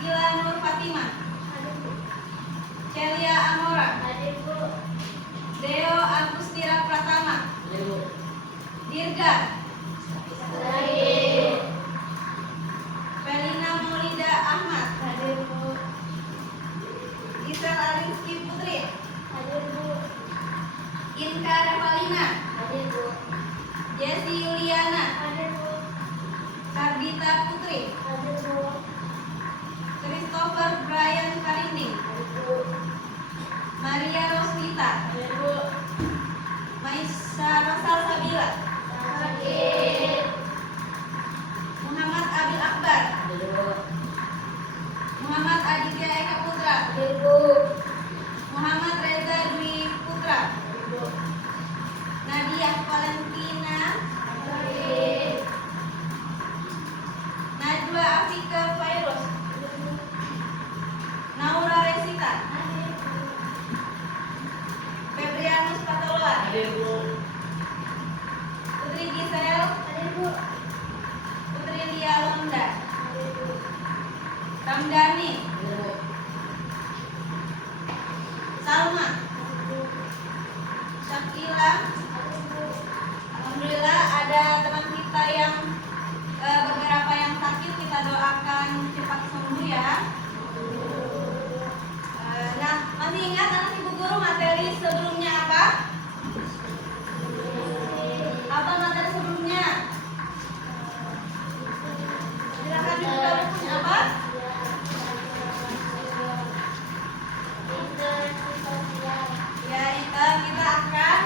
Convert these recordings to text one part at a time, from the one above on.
Sakila Nur Fatimah. Celia Amora. Deo Agustira Pratama. Dirga. Felina Maulida Ahmad. Gisel Arinski Putri. Inka Revalina. Jesse Yuliana. Ardita Putri. Christopher Brian Karinding. Maria Roslita. Maisa Rosal Sabila. Muhammad Abil Akbar. Muhammad Aditya Eka Putra. Muhammad Reza Dwi Putra. Nadia Valentina. Najwa Afika Fairuz. Naura Resita. Febrianus Patoloa. Putri Gisel. Putri Lia Londa. Ramdhani. Salma. Syakila. Alhamdulillah ada teman kita yang beberapa yang sakit, kita doakan cepat sembuh ya. Nah, masih ingat anak ibu guru materi sebelumnya apa? Apa materi sebelumnya? Silakan dibuka bukunya apa? Ya, kita akan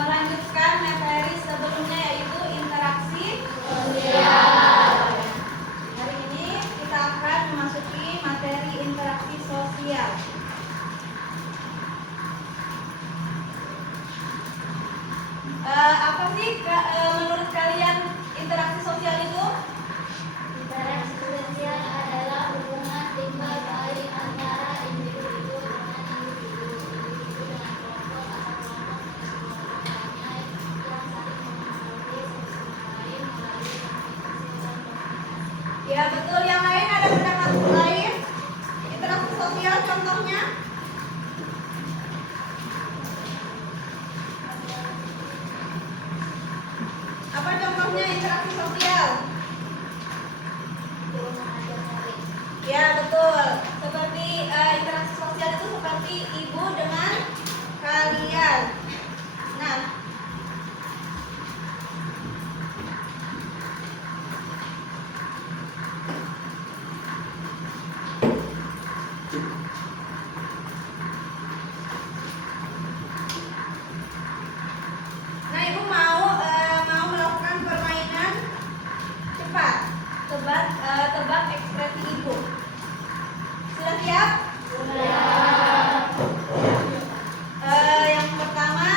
melanjutkan materi sebelumnya yaitu interaksi sosial. Hari ini kita akan memasuki materi interaksi sosial. Apa sih menurut kalian interaksi sosial itu? Interaksi sosial adalah hubungan timbal balik antara individu dengan individu, individu dengan kelompok atau kelompok dengan kelompok lainnya yang saling mengenali satu sama lain melalui komunikasi dan komunikasi. Ya betul. Yang lain ada pendapat lain? Interaksi sosial contohnya? Apa contohnya interaksi sosial? Guru mengajar murid. Ya betul. Seperti interaksi sosial itu seperti ibu dengan kalian. Nah, ibu mau melakukan permainan cepat. Tebak ekspresi ibu. Sudah siap? Yang pertama,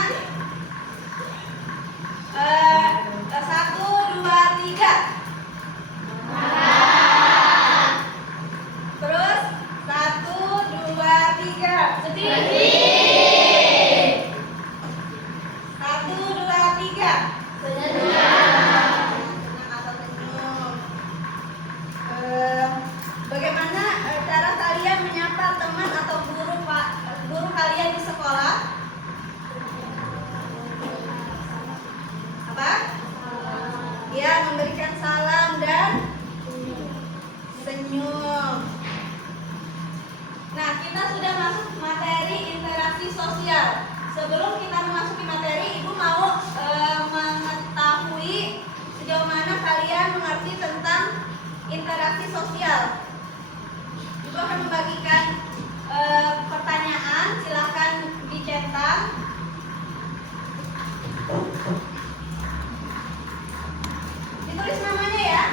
1, 2, 3. Terus 1, 2, 3. Sedih. 1, 2, 3. Senang atau senyum. Bagaimana cara kalian menyapa teman atau guru kalian di sekolah? Apa? Ya, memberikan salam dan senyum. Nah, kita sudah masuk materi interaksi sosial. Sebelum kita memasuki materi, ibu mau mengetahui sejauh mana kalian mengerti tentang interaksi sosial. Ibu akan membagikan pertanyaan, silahkan dicetak. Ditulis namanya ya.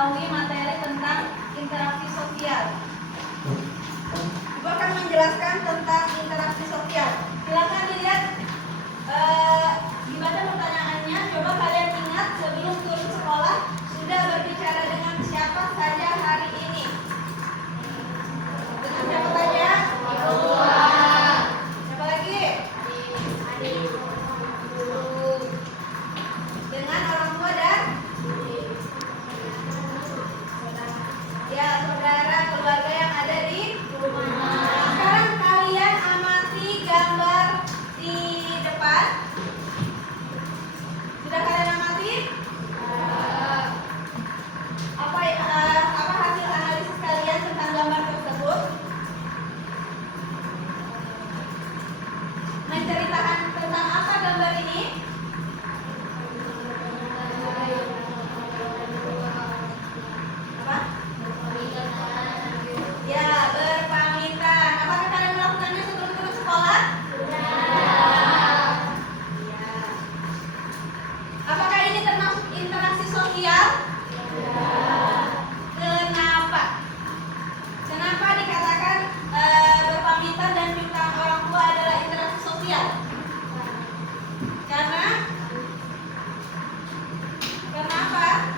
mengetahui materi tentang interaksi sosial. Ibu akan menjelaskan tentang interaksi sosial. Silakan dilihat, dibaca pertanyaannya. Coba kalian ingat sebelum turun sekolah sudah berbicara dengan siapa saja hari ini? Dengan siapa saja? Siapa lagi? Dengan orang tua dan ya saudara keluarga yang ada di rumah. Sekarang kalian amati gambar di depan. Sudah kalian amati? Apa hasil analisis kalian tentang gambar tersebut? Menceritakan tentang apa gambar ini? Apa? Ya, berpamitan. Apakah kalian melakukannya sebelum turun sekolah? Ya. Apakah ini termasuk interaksi sosial? Kenapa? Kenapa dikatakan berpamitan dan cium tangan orang tua adalah interaksi sosial? Karena kenapa?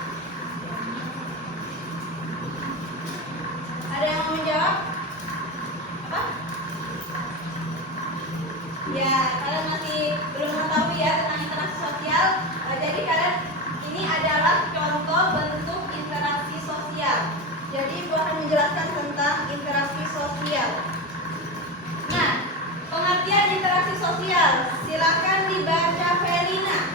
Ada yang mau menjawab? Apa? Ya, kalian masih belum mengetahui ya tentang interaksi sosial. Jadi kalian ini adalah contoh bentuk interaksi sosial. Jadi Ibu akan menjelaskan tentang interaksi sosial. Nah, pengertian interaksi sosial silakan dibaca Felina.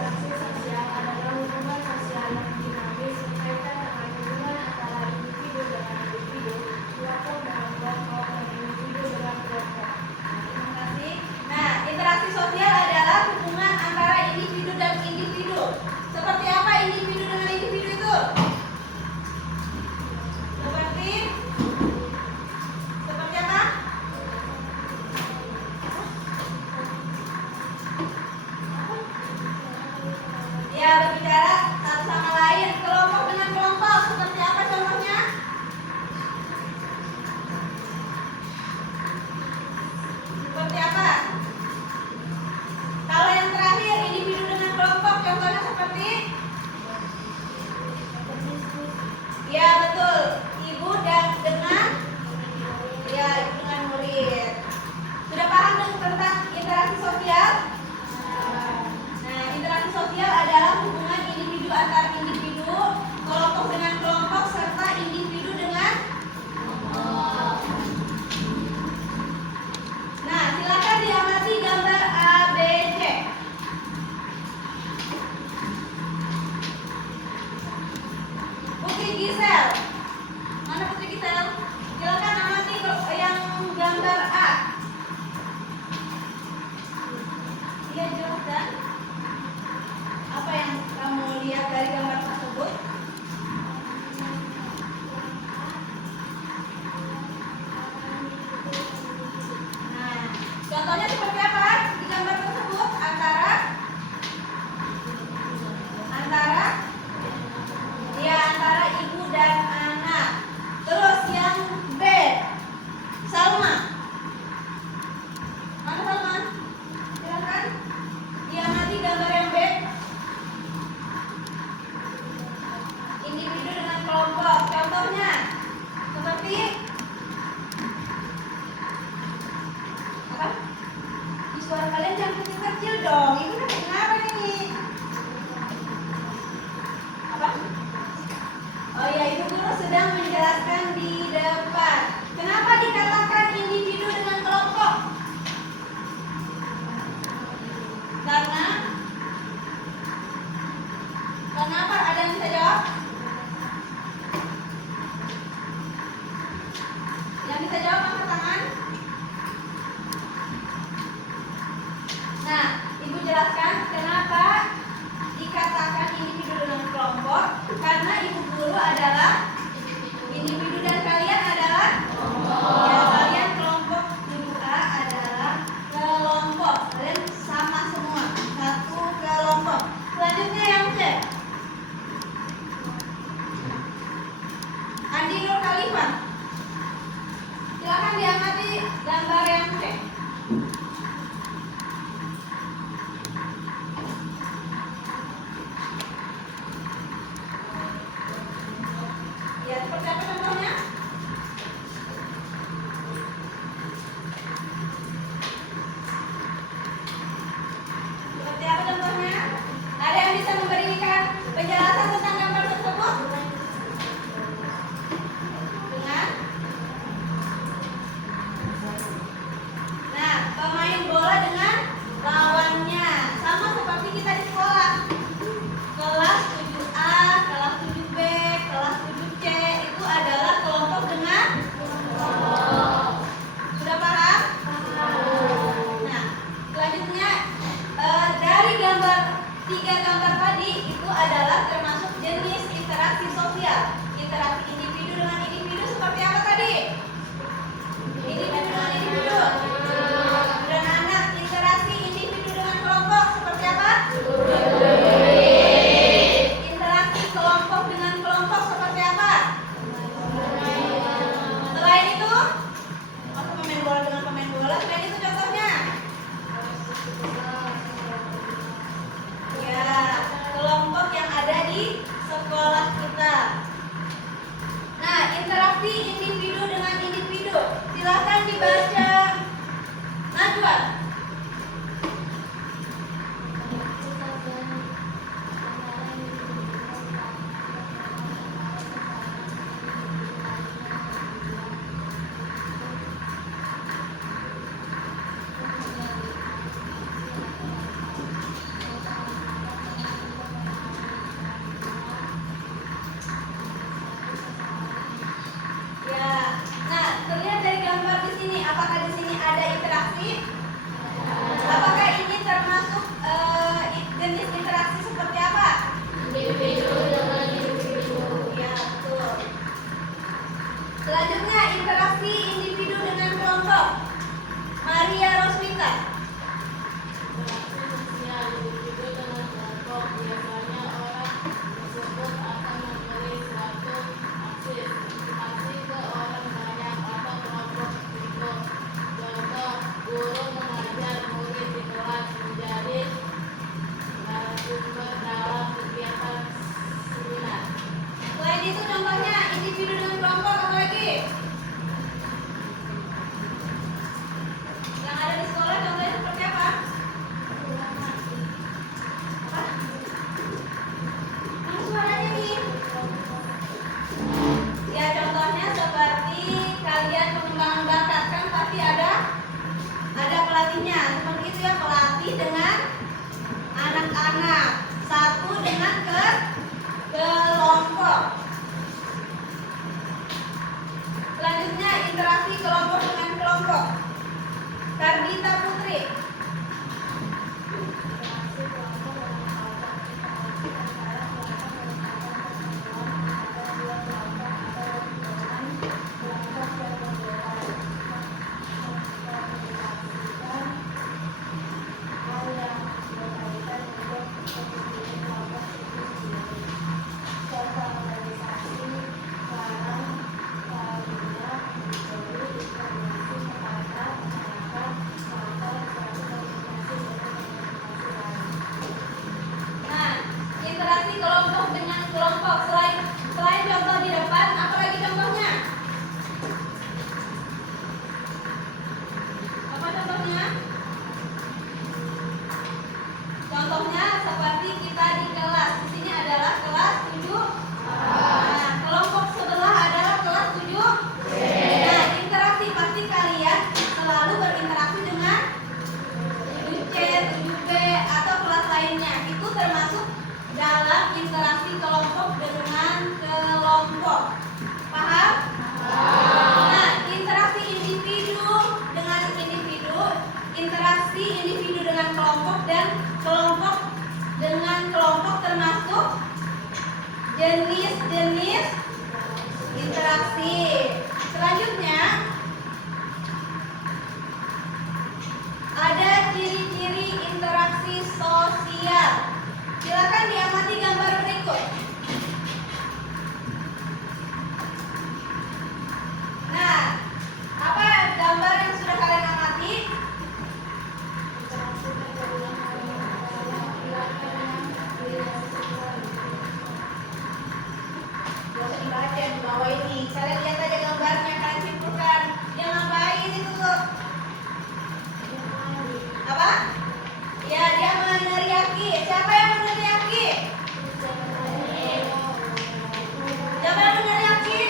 Interaksi sosial adalah hubungan sosial yang dinamis berkaitan dengan hubungan antara individu dengan individu, kelompok dengan kelompok, dan individu dengan kelompok. Terima kasih. Nah, interaksi sosial adalah hubungan antara individu dan individu. Seperti apa individu dengan individu itu? Seperti apa? Ya, berbicara satu sama lain. Kelompok dengan kelompok seperti apa contohnya? Seperti apa? Kalau yang terakhir individu dengan kelompok contohnya seperti? Ya, betul. Ibu dan dengan ya, ibu dengan murid. Sudah paham tentang interaksi sosial? Nah, interaksi sosial adalah hubungan individu antar individu, kelompok dengan kelompok, serta individu dengan kelompok. Nah, silakan diamati gambar ABC. Putri Gisel. Mana Putri Gisel? Silakan amati yang gambar A. Dia jelaskan apa yang kamu lihat dari gambar tersebut? Nah, contohnya seperti apa di gambar tersebut? Antara ibu dan anak. Terus yang B, Salma. Mana Salma? Silakan diamati gambar yang B. Individu dengan kelompok. Contohnya seperti apa? Di suara kalian jangan kecil-kecil dong. Ibu udah kenapa ini? Apa? Oh ya, Ibu guru sedang menjelaskan di depan. Kenapa dikatakan individu dengan kelompok? Karena kenapa? Ada yang bisa jawab? Yang bisa jawab angkat tangan. Nah, Ibu jelaskan kenapa dikatakan individu dengan kelompok. Karena Ibu guru adalah individu dan kalian adalah kelompok. Ya, kalian kelompok 2A adalah kelompok. Kalian sama semua, satu kelompok. Selanjutnya yang C. tiga gambar tadi itu adalah termasuk jenis interaksi sosial. Interaksi individu dengan individu seperti apa tadi? Individu dengan individu. Dan anak, interaksi individu dengan kelompok seperti apa? Interaksi kelompok dengan kelompok seperti apa? Selain itu, apa pemain bola dengan pemain bola? Selain itu contohnya? Ya, kelompok yang ada di sekolah kita. Nah, interaksi individu dengan individu. Silakan dibaca. Najwa. Ya. Nah, terlihat dari gambar di sini, apakah di sini ada interaksi? Apakah ini termasuk jenis interaksi seperti apa? Individu dengan individu. Ya, betul. Selanjutnya, interaksi individu dengan kelompok. Maria Roswita. Interaksi sosial individu dengan kelompok. Biasanya orang tersebut akan memberi suatu aksi ke orang banyak atau kelompok tertentu. Contoh, guru mengajar murid di kelas menjadi narasumber dalam kegiatan seminar. Selain itu contohnya individu dengan kelompok apa lagi? Yang ada di sekolah contohnya seperti apa? Apa? Mana suaranya nih? Ya contohnya seperti kalian pengembangan bakat kan pasti ada pelatihnya. Seperti itu ya, pelatih dengan anak-anak. Satu dengan kelompok. Selanjutnya interaksi kelompok dengan kelompok. Kardita Putri. Interaksi kelompok dengan kelompok. Antara kelompok dan ada dua kelompok atau dengan kelompok yang berbeda. Mengkomunikasikan hal yang berkaitan dengan kepentingan kelompok itu sendiri. Contoh organisasi barang lainnya memberi informasi kepada masyarakat atau suatu komunikasi dengan komunikasi lain. Nah, interaksi kelompok dengan kelompok. Selain contoh di depan, apa lagi contohnya? Apa contohnya? Contohnya seperti kita di kelas. Di sini adalah kelas 7. Nah, kelompok sebelah adalah kelas 7. Nah, interaksi pasti kalian selalu berinteraksi dengan 7C, 7B atau kelas lainnya. Itu termasuk dalam interaksi kelompok dengan kelompok. Paham? Nah, interaksi individu dengan individu, interaksi individu dengan kelompok dan kelompok dengan kelompok termasuk jenis-jenis interaksi. Selanjutnya ada ciri-ciri interaksi sosial. Silakan diamati gambar berikut. Nah, apa gambar yang sudah kalian amati? Interaksi pergaulan laki-laki yang relasi seksual. Gak usah dibaca di bawah ini. Kalian lihat aja gambarnya, kalian simpulkan. Dia ngapain itu? Apa? Ya, dia meneriaki. Siapa yang meneriaki? Siapa yang meneriaki?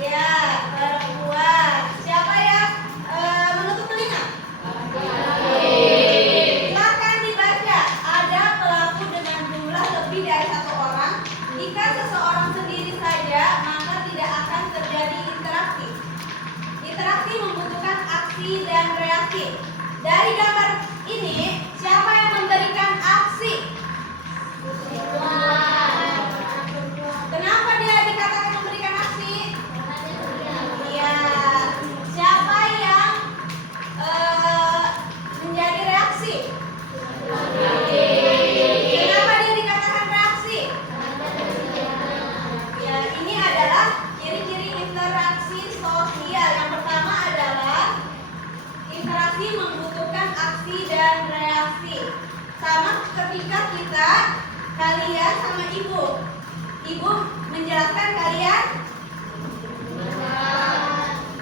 Ya, perempuan. Siapa yang menutup telinga? Silakan dibaca. Ada pelaku dengan jumlah lebih dari satu orang. Jika seseorang sendiri saja, maka tidak akan terjadi interaksi. Interaksi membutuhkan aksi dan reaksi. Dari gambar ini, siapa yang memberikan aksi? kalian sama ibu. Ibu menjelaskan, kalian.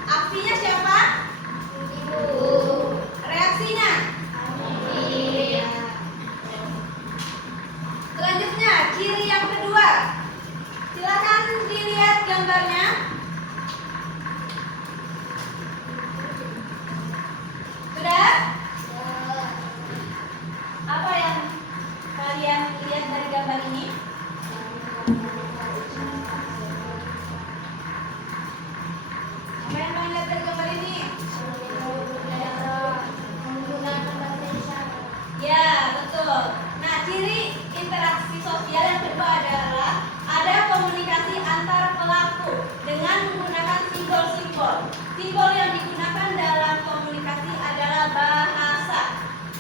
Aksinya siapa? Ibu. Reaksinya? Iya. Selanjutnya, ciri yang kedua. Silakan dilihat gambarnya. Sudah? Apa yang kalian lihat dari gambar ini? Apa yang kalian lihat dari gambar ini? Menggunakan bahasa isyarat. Ya, betul. Nah, ciri interaksi sosial yang kedua adalah ada komunikasi antar pelaku dengan menggunakan simbol-simbol. Simbol yang digunakan dalam komunikasi adalah bahasa.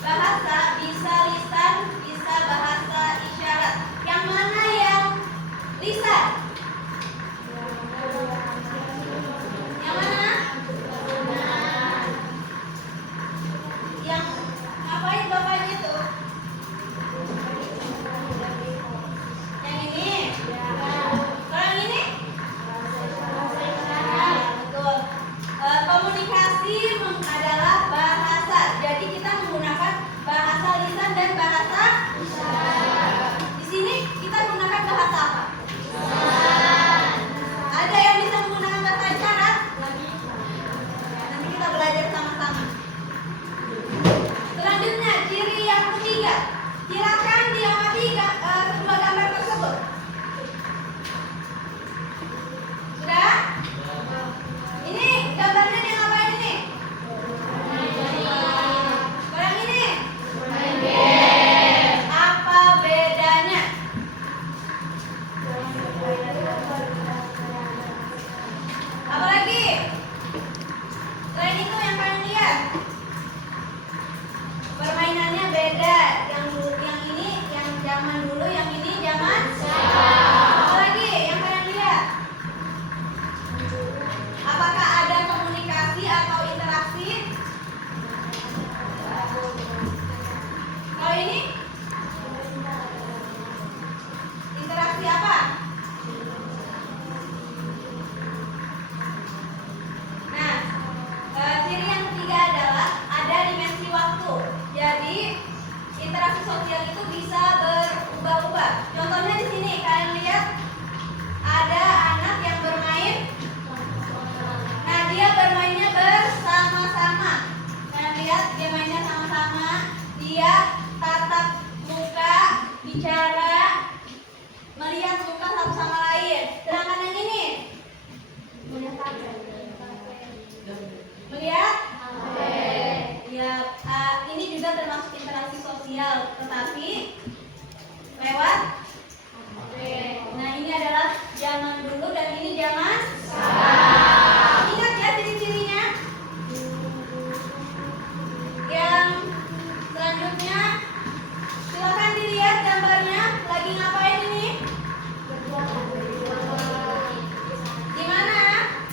Bahasa bisa lisan, bisa bahasa isyarat. Yang mana yang lisan? Yang mana? Yang ngapain bapaknya tuh? Yang ini? Kalau yang ini? Betul. Komunikasi adalah bahasa. Jadi kita menggunakan bahasa lisan dan bahasa isyarat. Di sini kita menggunakan bahasa apa? Ada yang bisa menggunakan bahasa isyarat? Nanti kita belajar sama-sama. Selanjutnya, ciri yang ketiga. Silakan diamati kedua gambar tersebut. Sudah? Ini gambarnya dia ngapain ini? Kalau yang ini? Apa bedanya? Apa lagi? Selain itu yang kalian lihat, permainannya beda. Yang ini yang zaman dulu, yang ini zaman sekarang. Apa lagi yang kalian lihat? Apakah ada komunikasi atau interaksi? Kalau ini interaksi apa? Nah, ciri yang ketiga adalah ada dimensi waktu. Jadi interaksi sosial itu bisa berubah-ubah. Contohnya di sini kalian lihat ada anak yang bermain. Nah, dia bermainnya bersama-sama. Kalian lihat dia mainnya sama-sama. Dia tatap muka, bicara, melihat muka satu sama lain. Sedangkan yang ini melihat. Ya, ini juga termasuk interaksi sosial, tetapi lewat. Nah, ini adalah zaman dulu dan ini zaman sekarang. Ingat ya ciri-cirinya. Yang selanjutnya, silakan dilihat gambarnya. Lagi ngapain ini? Di mana?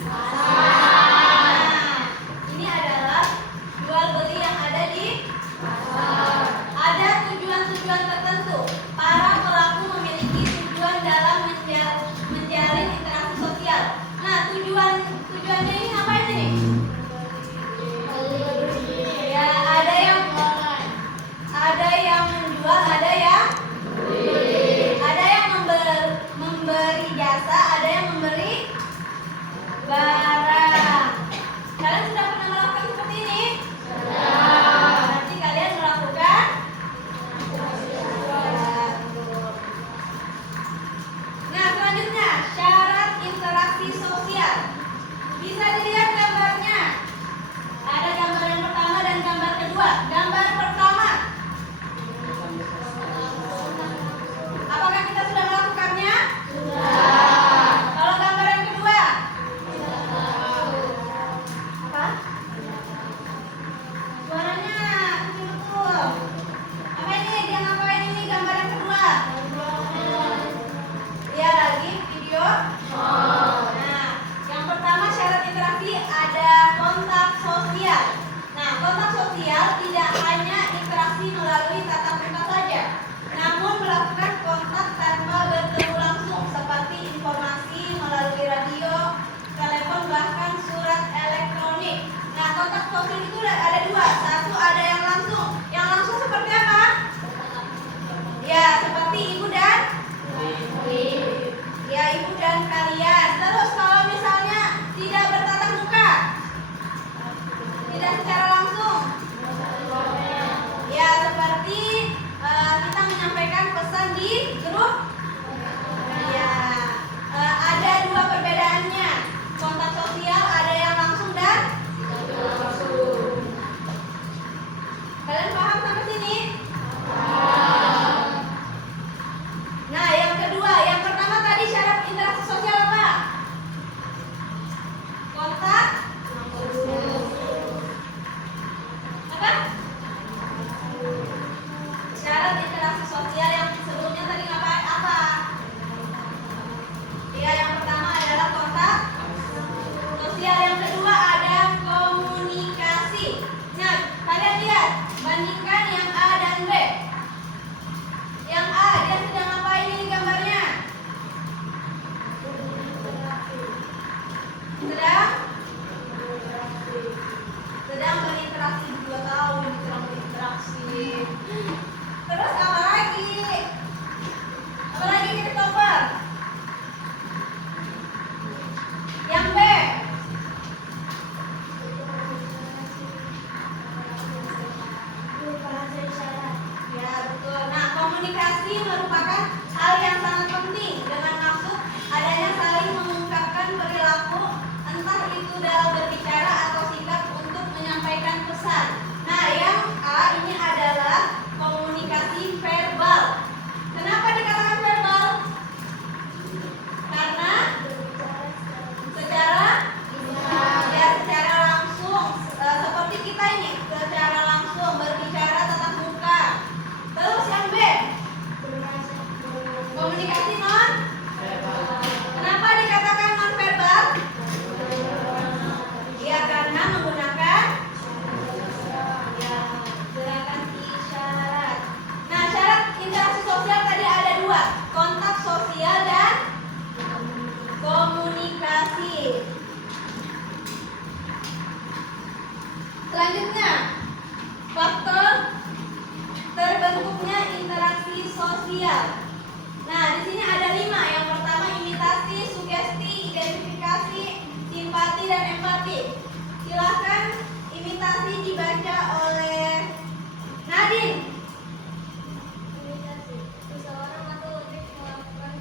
Nah, ini adalah jual beli yang ada di pasar. Ada tujuan-tujuan tertentu Komunikasi merupakan hal yang sangat penting dengan maksud adanya saling mengungkapkan perilaku, entah itu dalam berbicara atau sikap untuk menyampaikan pesan. Nah, yang A ini adalah komunikasi verbal. Kenapa dikatakan verbal? Karena secara langsung, seperti kita ini, secara langsung berbicara tatap muka. Terus yang B, komunikasi non. Kenapa dikatakan non verbal? Ya, karena menggunakan gerakan isyarat. Nah, syarat interaksi sosial tadi ada dua, kontak sosial dan komunikasi. Selanjutnya, faktor terbentuknya interaksi sosial. Nah, di sini ada 5. Yang pertama imitasi, sugesti, identifikasi, simpati, dan empati. Silakan imitasi dibaca oleh Nadine. Imitasi. Seseorang atau objek melakukan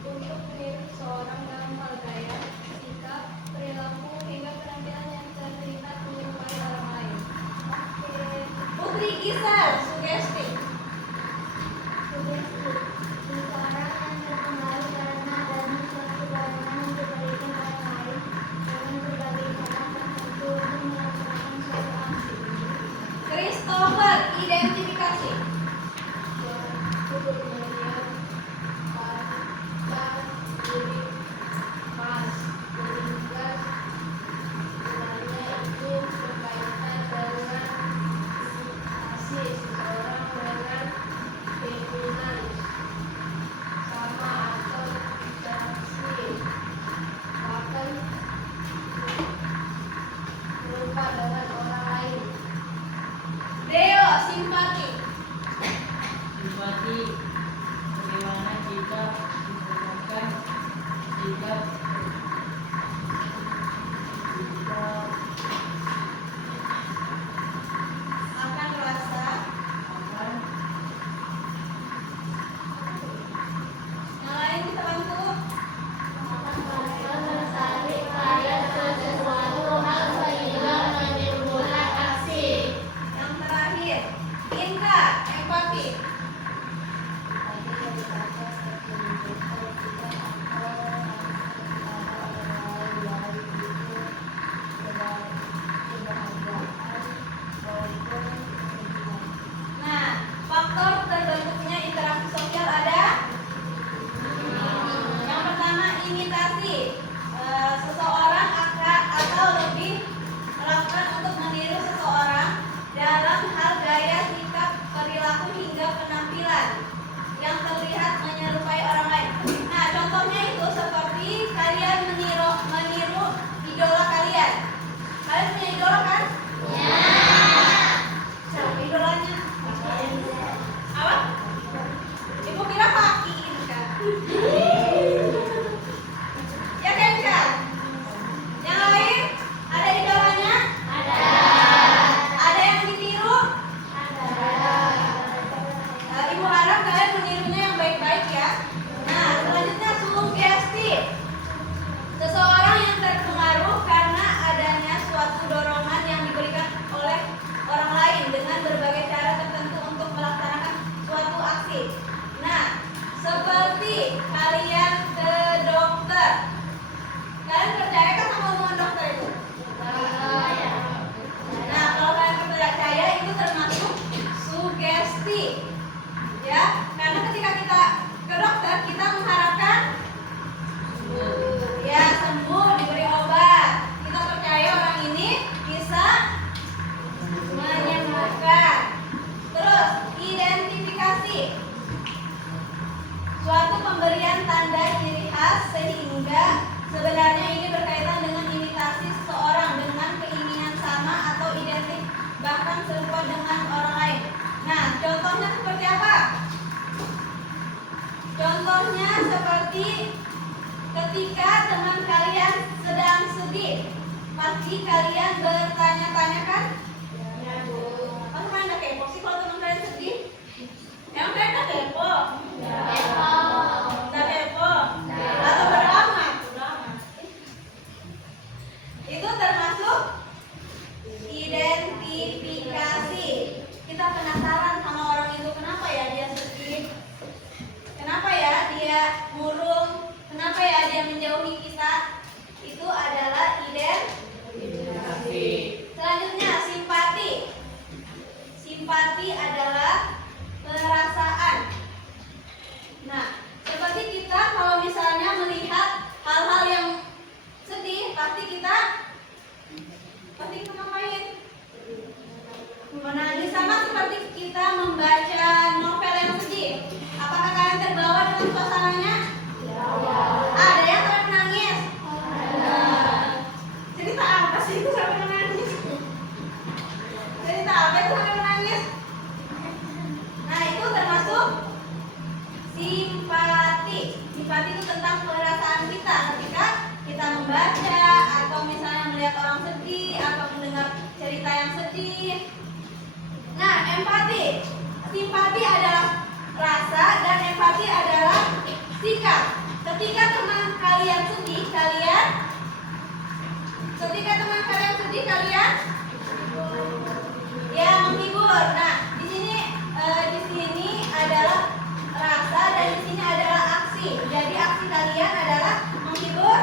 untuk meniru seseorang dalam hal gaya, sikap, perilaku, hingga penampilan yang terlihat menyerupai orang lain. Putri Gisel, sugesti. Sugesti. Seseorang yang terpengaruh karena adanya suatu dorongan untuk memberikan orang lain dengan berbagai cara tertentu untuk melaksanakan suatu aksi. Christopher, identifikasi. Dengan orang lain. Deo, simpati. Simpati bagaimana kita menggunakan sikap Akan rasa. akan Yang lain kita bantu. Mencari karya sesuatu hal sehingga menimbulkan aksi. Yang terakhir, Indra, empati. Nah, faktor terbentuknya interaksi sosial ada. Yang pertama imitasi. Seseorang atau lebih melakukan untuk meniru seseorang dalam hal gaya, sikap, perilaku, hingga penampilan yang terlihat menyerupai orang lain. Nah, contohnya itu seperti kalian meniru idola kalian. Kalian punya idola kan? Ya. Siapa idolanya? Apa? Ibu kira Paki ini kan? Ya kan Kak? Yang lain? Ada idolanya? Ada. Ada yang ditiru? Ibu harap kalian menirunya yang baik-baik ya. Nah, selanjutnya sugesti. Seseorang yang terpengaruh karena adanya suatu dorongan yang diberikan oleh orang lain dengan berbagai cara tertentu untuk melaksanakan suatu aksi. Nah, seperti kalian ke dokter. Kalian percaya kan sama omongan dokter itu? Nah, kalau kalian percaya itu termasuk sugesti. Ya, karena ketika kita ke dokter kita mengharapkan ya sembuh, diberi obat. Kita percaya orang ini bisa menyembuhkan. Terus identifikasi. Suatu pemberian tanda ciri khas sehingga sebenarnya ini berkaitan dengan imitasi seseorang dengan keinginan sama atau identik bahkan serupa dengan orang lain. Nah, contohnya seperti apa? Contohnya seperti ketika teman kalian sedang sedih, pasti kalian bertanya-tanya kan? Ya, Bu. Masa kalian nggak kepo sih kalau teman kalian sedih? Emang kalian nggak kepo? melihat orang sedih atau mendengar cerita yang sedih. Nah, empati. Simpati adalah rasa dan empati adalah sikap. Ketika teman kalian sedih, kalian ya menghibur. Nah, di sini adalah rasa dan di sini adalah aksi. Jadi aksi kalian adalah menghibur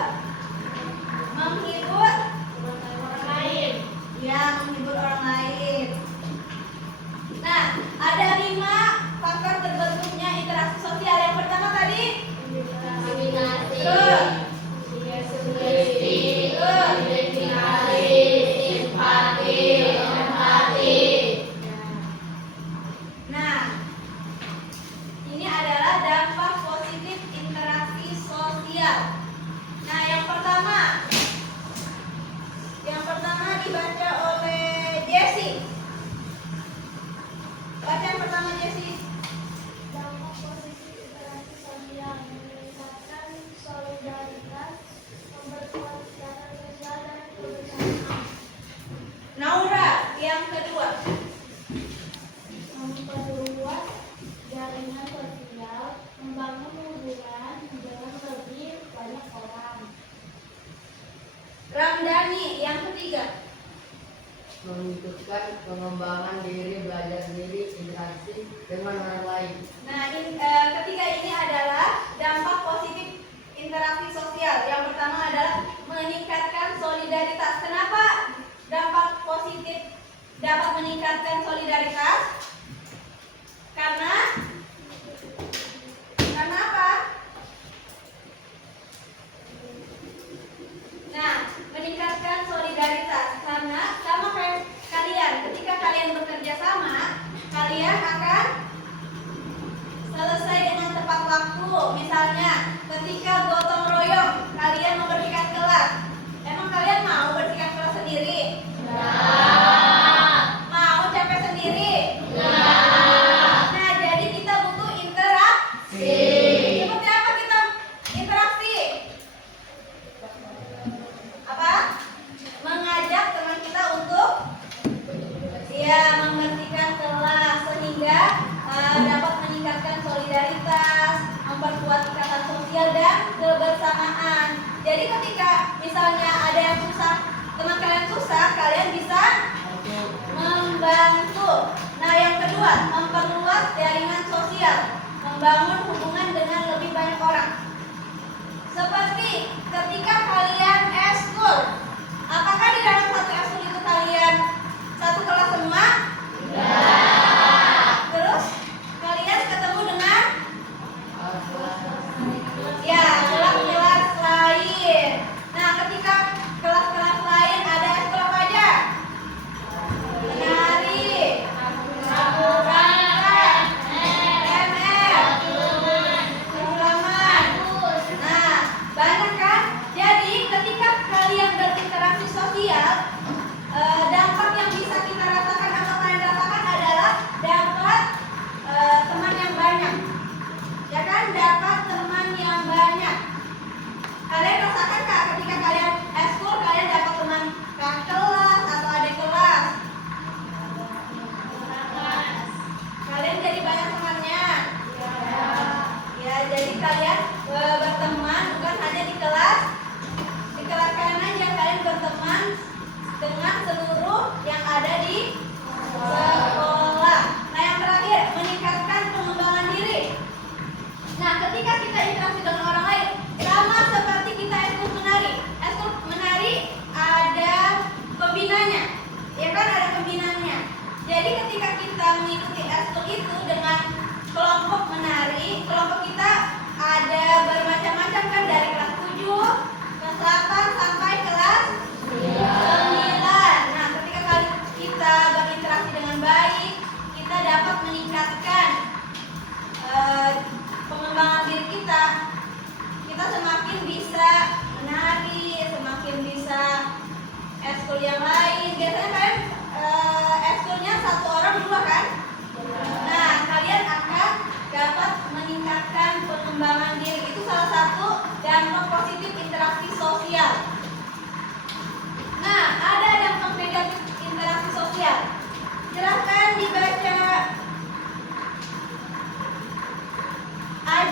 orang lain. ya, menghibur orang lain. Nah, ada 5 faktor terbentuknya interaksi sosial. Yang pertama tadi Komunikasi, sugesti, identifikasi, simpati, empati. nah, ini adalah dampak positif interaksi sosial. Nah, yang pertama dibaca oleh Jessie. Baca yang pertama Jessie. Dampak positif interaksi sosial meningkatkan solidaritas, memperkuat ikatan sosial dan kebersamaan, Naura, yang kedua. memperluas jaringan sosial, membangun hubungan dengan lebih banyak orang, Ramdhani, yang ketiga. Mengikutkan pengembangan diri, belajar sendiri, interaksi dengan orang lain. Nah, ketiga ini adalah dampak positif interaksi sosial. Yang pertama adalah meningkatkan solidaritas. Kenapa dampak positif dapat meningkatkan solidaritas? Karena apa? Nah, meningkatkan solidaritas karena sama kayak kalian. Ketika kalian bekerja sama, kalian akan selesai dengan tepat waktu. Misalnya, ketika gotong royong, kalian membersihkan kelas. Emang kalian mau bersihkan kelas sendiri? Mau capek sendiri? Nah, jadi kita butuh interaksi. Seperti apa kita interaksi? Apa? Mengajak teman kita untuk membersihkan kelas sehingga dapat meningkatkan solidaritas, memperkuat ikatan sosial dan kebersamaan. Jadi ketika misalnya ada yang susah, teman kalian susah, kalian bisa membantu. Nah, yang kedua, memperluas jaringan sosial, membangun hubungan dengan lebih banyak orang. Seperti ketika kalian eskul, apakah di dalam satu eskul itu kalian satu kelas semua? Terus kalian ketemu dengan kelas-kelas lain. Nah, ketika kelas-kelas lain ada eskul apa aja? Menari, pramuka, MR, perfilman. Nah, banyak kan? Jadi ketika kalian berinteraksi sosial, dampak yang bisa kita rasakan atau kalian rasakan adalah dapat teman yang banyak. Ya kan? Dapat teman yang banyak. Kalian rasakan kak ketika kalian eskul kalian dapat teman kakak kelas atau adik kelas? Kalian jadi banyak temannya. Ya, jadi kalian berteman bukan hanya di kelas kalian aja, kalian berteman dengan seluruh yang ada di sekolah. Nah, yang terakhir, meningkatkan pengembangan diri. Nah, ketika kita interaksi dengan orang lain, sama seperti kita eskul menari. Eskul menari ada pembinanya, ya kan, ada pembinanya. Jadi ketika kita mengikuti eskul itu dengan kelompok menari, kelompok kita ada bermacam-macam kan, dari kelas 7, kelas 8 sampai kelas 9. Nah, ketika kita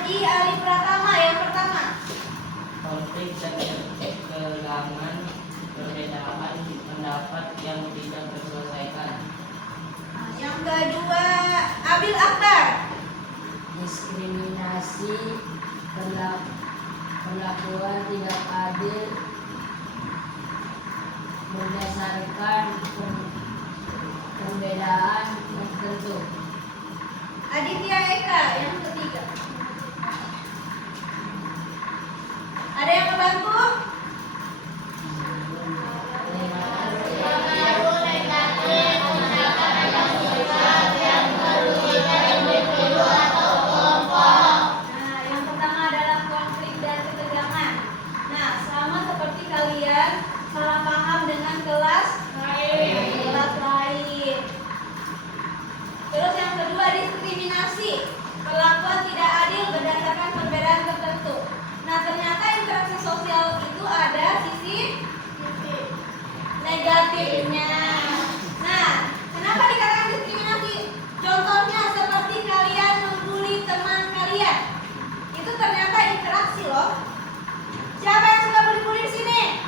Haji Ali Pratama yang pertama. Konflik dan ketegangan perbedaan pendapat yang tidak terselesaikan. Yang kedua, Abil Akbar. Diskriminasi, perlakuan tidak adil berdasarkan perbedaan tertentu. Aditya Eka yang ketiga. Ada yang membantu? Nah, yang pertama adalah konflik dan ketegangan. Nah, sama seperti kalian salah paham dengan kelas lain. Terus yang kedua, diskriminasi, perlakuan tidak adil berdasarkan perbedaan tertentu. Nah, ternyata interaksi sosial itu ada sisi negatifnya. Nah, kenapa dikatakan diskriminasi? Contohnya seperti kalian membuli teman kalian. Itu ternyata interaksi loh. Siapa yang suka bully-bully di sini?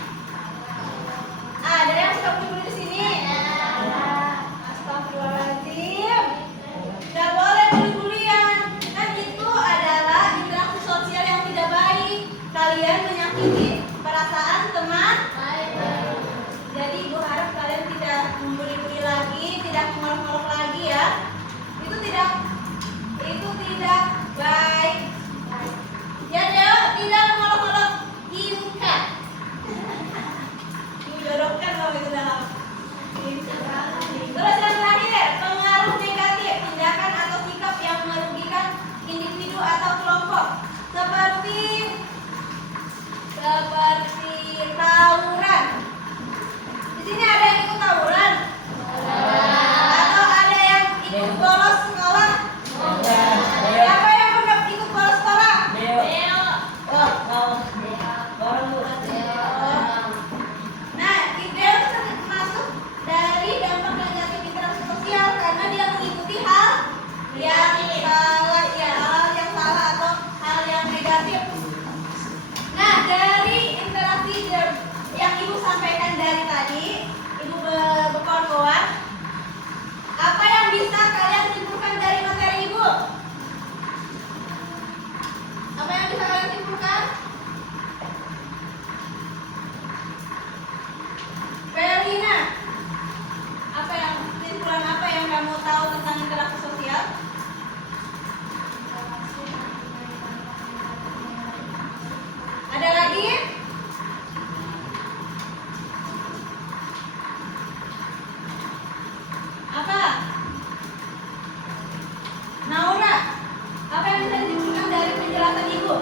Ada yang suka bully-bully di sini? Astagfirullahaladzim. Gak boleh bully-bullyan. Kan itu adalah interaksi sosial yang tidak baik. Kalian menyakiti perasaan teman. Jadi ibu harap kalian tidak membuli-bully lagi, tidak mengolok-olok lagi ya. Itu tidak baik. Ya Deo, tidak mengolok-olok Inka. Dijodohkan loh itu dalam. Terus yang terakhir, pengaruh negatif, tindakan atau sikap yang merugikan individu atau kelompok, seperti tawuran. Di sini ada yang ikut tawuran? Atau ada yang ikut bolos sekolah? Siapa yang pernah ikut bolos sekolah? Nah, Deo termasuk dari dampak negatif interaksi sosial karena dia mengikuti hal yang salah, ya hal yang salah atau hal yang negatif. Nah, dari interaksi yang ibu sampaikan dari tadi, ibu berkawan-kawan, apa yang bisa kalian simpulkan dari materi ibu? Apa yang bisa kalian simpulkan? Felina, simpulan apa yang kamu tahu tentang interaksi sosial? Ada lagi? Apa? Naura, apa yang bisa disimpulkan dari penjelasan ibu?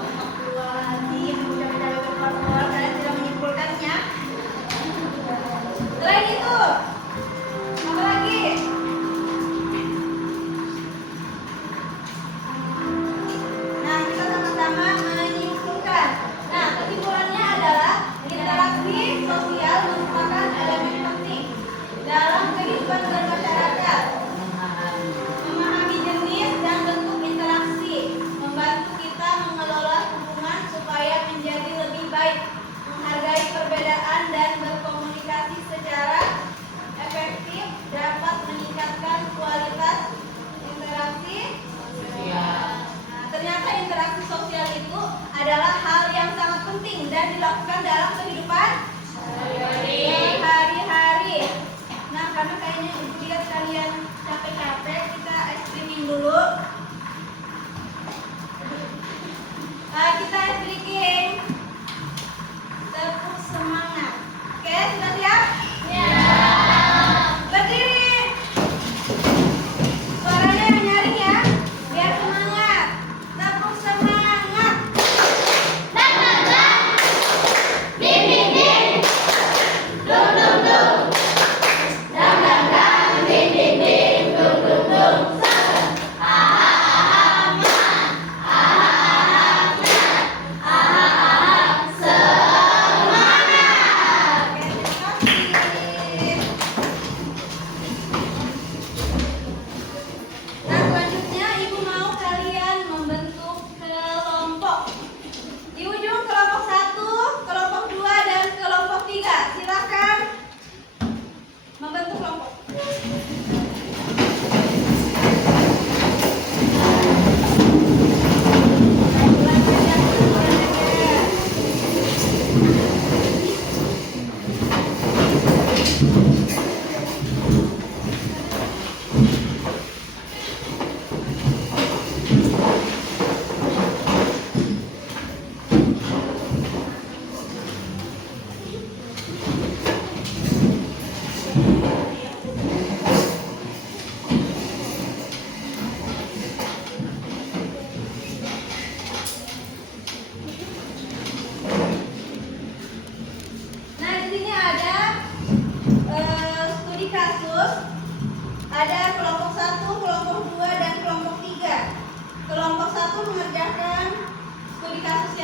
Astagfirullahaladzim, udah berkeluar kalian tidak menyimpulkannya. Selain itu, apa lagi? Nah, kita sama-sama menyimpulkan. Nah, kesimpulannya adalah interaksi sosial merupakan elemen penting dalam kehidupan bermasyarakat. Memahami jenis dan bentuk interaksi membantu kita mengelola hubungan supaya menjadi lebih baik, menghargai perbedaan dan berkomunikasi secara efektif dapat meningkatkan kualitas interaksi sosial. Nah, ternyata interaksi sosial itu adalah hal yang sangat penting dan dilakukan dalam kehidupan sehari-hari. Nah, karena kayaknya ibu lihat kalian capek-capek, kita ice creaming dulu. Kita ice breaking. Tepuk semangat. Oke, sudah siap? Ya. Berdiri. Suaranya yang nyaring ya, biar semangat. Tepuk semangat. Bim bim bim, dum dum dum, dam dam dam, bim bim bim.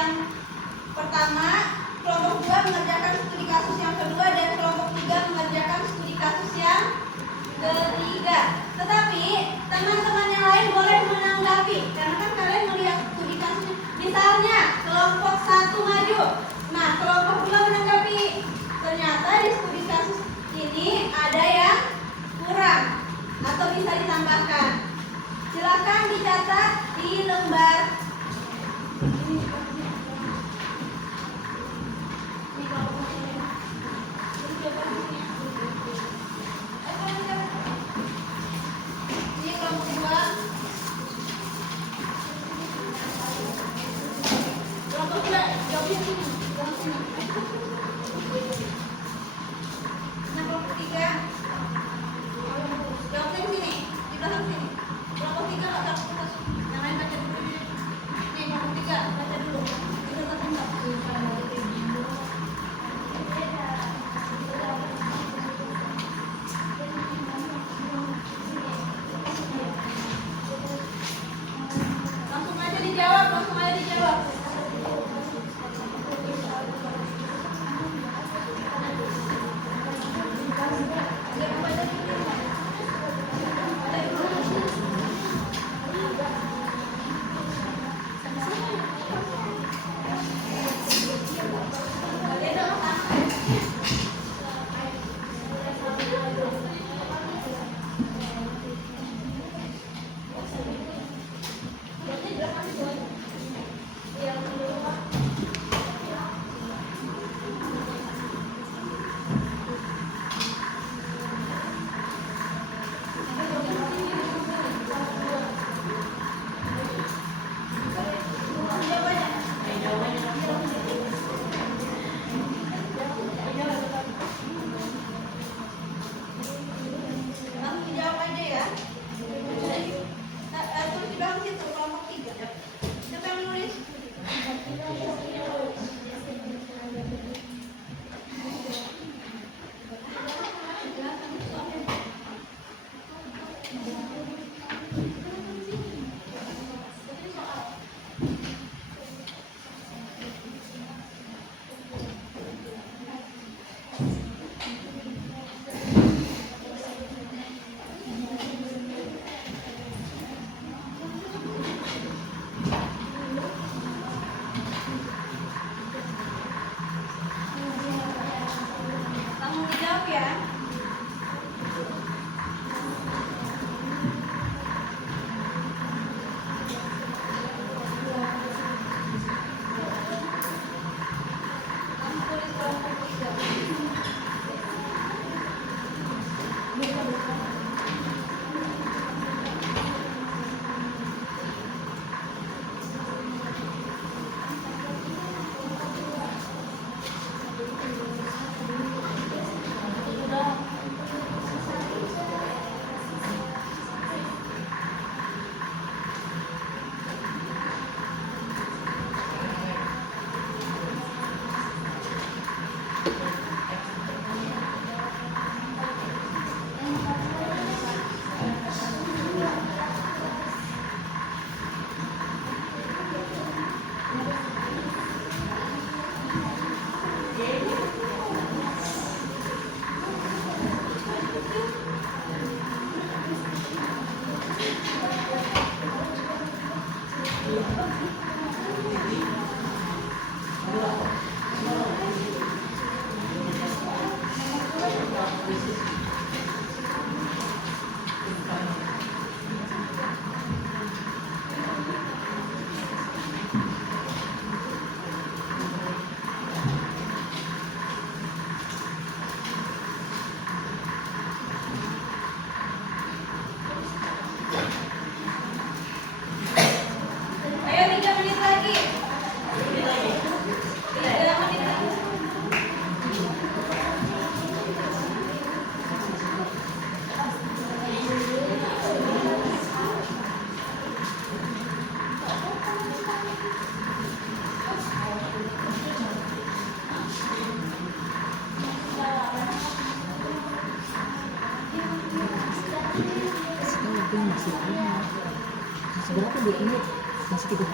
yang pertama, kelompok 2 mengerjakan studi kasus yang kedua, dan kelompok 3 mengerjakan studi kasus yang ketiga. Tetapi teman-teman yang lain boleh menanggapi, karena kan kalian melihat studi kasusnya. Misalnya kelompok 1 maju, nah kelompok 2 menanggapi, ternyata di studi kasus ini ada yang kurang atau bisa ditambahkan. Silakan dicatat di lembar ini. Ini kelompok 2. Kelompok 2 jawabnya sini, jawab sini. Nah, kelompok 3 jawabnya sini, di belakang sini. Kelompok 3 nggak usah fokus. Yang lain baca dulu. Nih, kelompok 3 baca dulu. Dicatat enggak? Langsung aja dijawab, langsung aja dijawab. Jangan baca dulu. Baca dulu. Bagian dong, sama. Langsung dijawab aja ya. Tulis di belakang situ, kelompok 3. Siapa yang nulis? Langsung dijawab ya. Langsung tulis kelompok 3. Seberapa duit ini? Masih 30.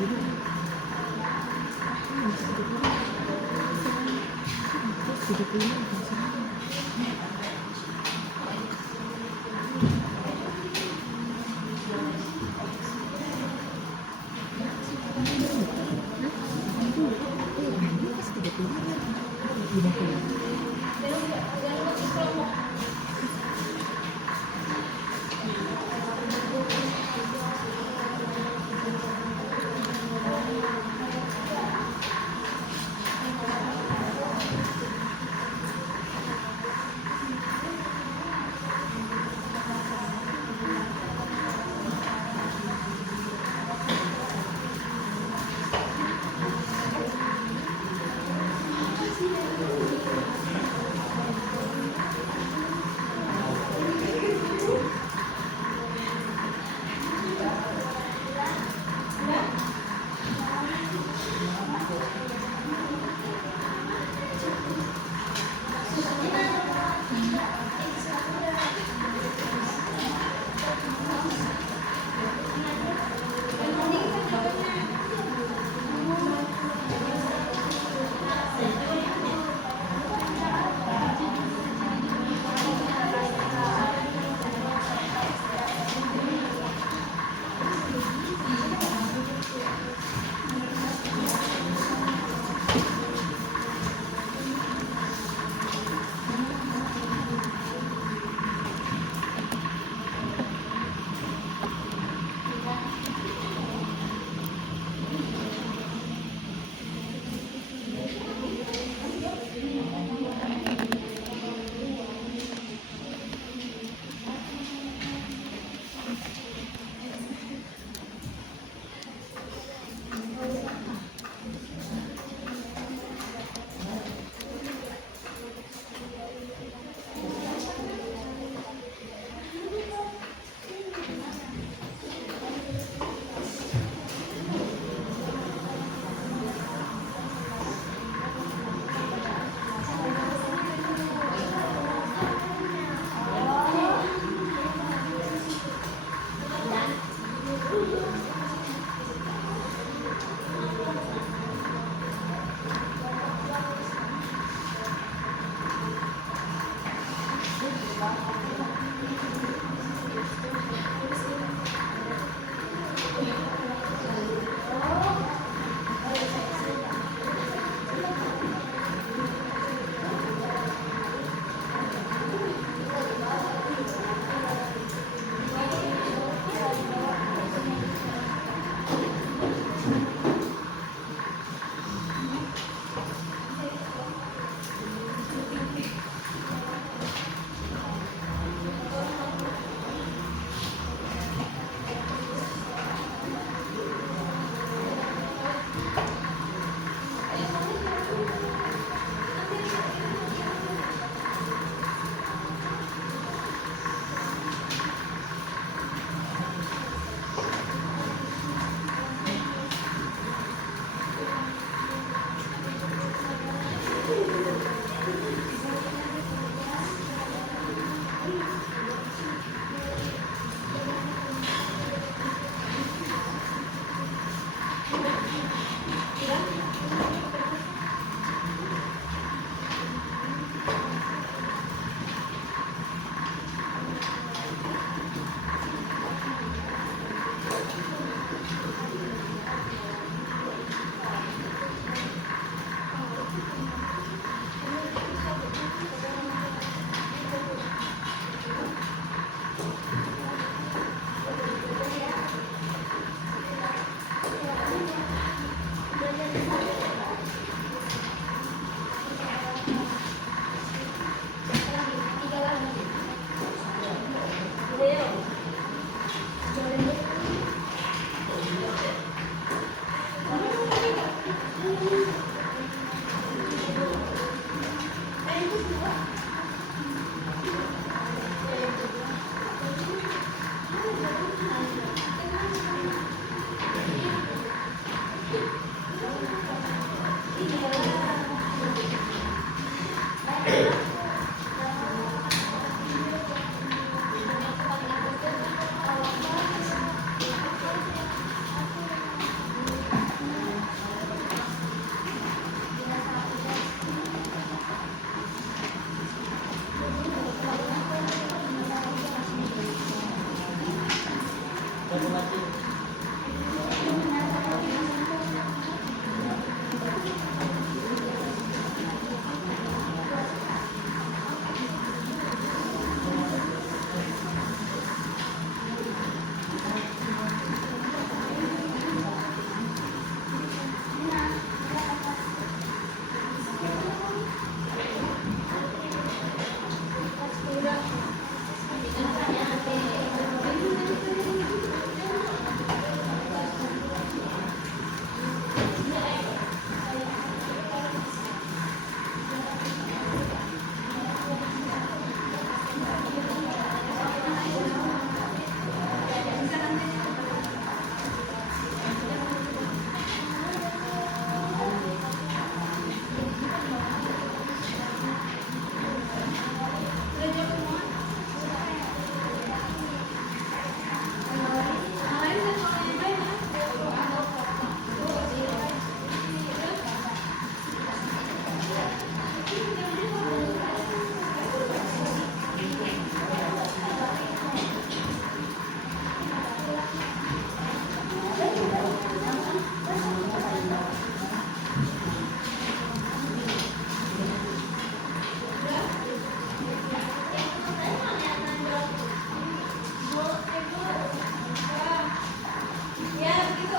Ya, begitu.